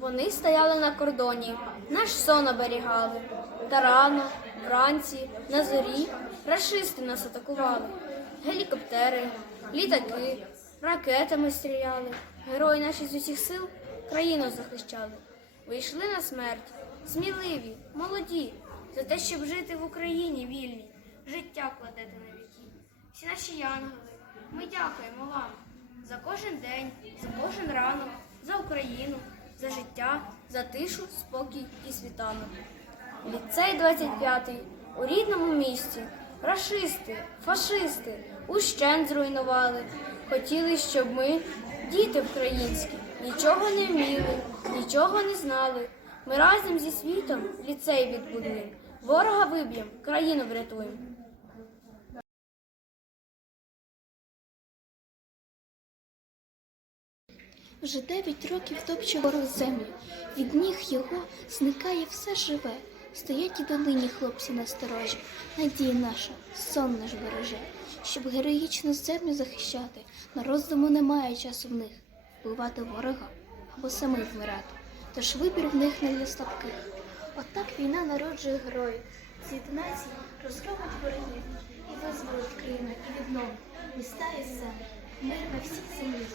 Вони стояли на кордоні, наш сон оберігали. Та рано, вранці, на зорі рашисти нас атакували. Гелікоптери, літаки, ракетами стріляли. Герої наші з усіх сил країну захищали. Вийшли на смерть, сміливі, молоді, за те, щоб жити в Україні вільній, життя кладете на віки. Всі наші янголи, ми дякуємо вам за кожен день, за кожен ранок, за Україну, за життя, за тишу, спокій і світанок. Ліцей 25 у рідному місті. Рашисти, фашисти ущент зруйнували. Хотіли, щоб ми, діти українські, нічого не вміли, нічого не знали. Ми разом зі світом ліцей відбудуємо, ворога виб'ємо, країну врятуємо. Вже дев'ять років топче ворог землю. Від ніг його зникає все живе. Стоять і долині хлопці на сторожі. Надія наша, сон наш береже. Щоб героїчно землю захищати, на роздуму немає часу в них вбивати ворога або самим вмирати. Тож вибір в них не для слабких. Отак війна народжує героїв. Ці нації розгромить ворогів і визволить країну і відновить міста і землі, мир на всій землі.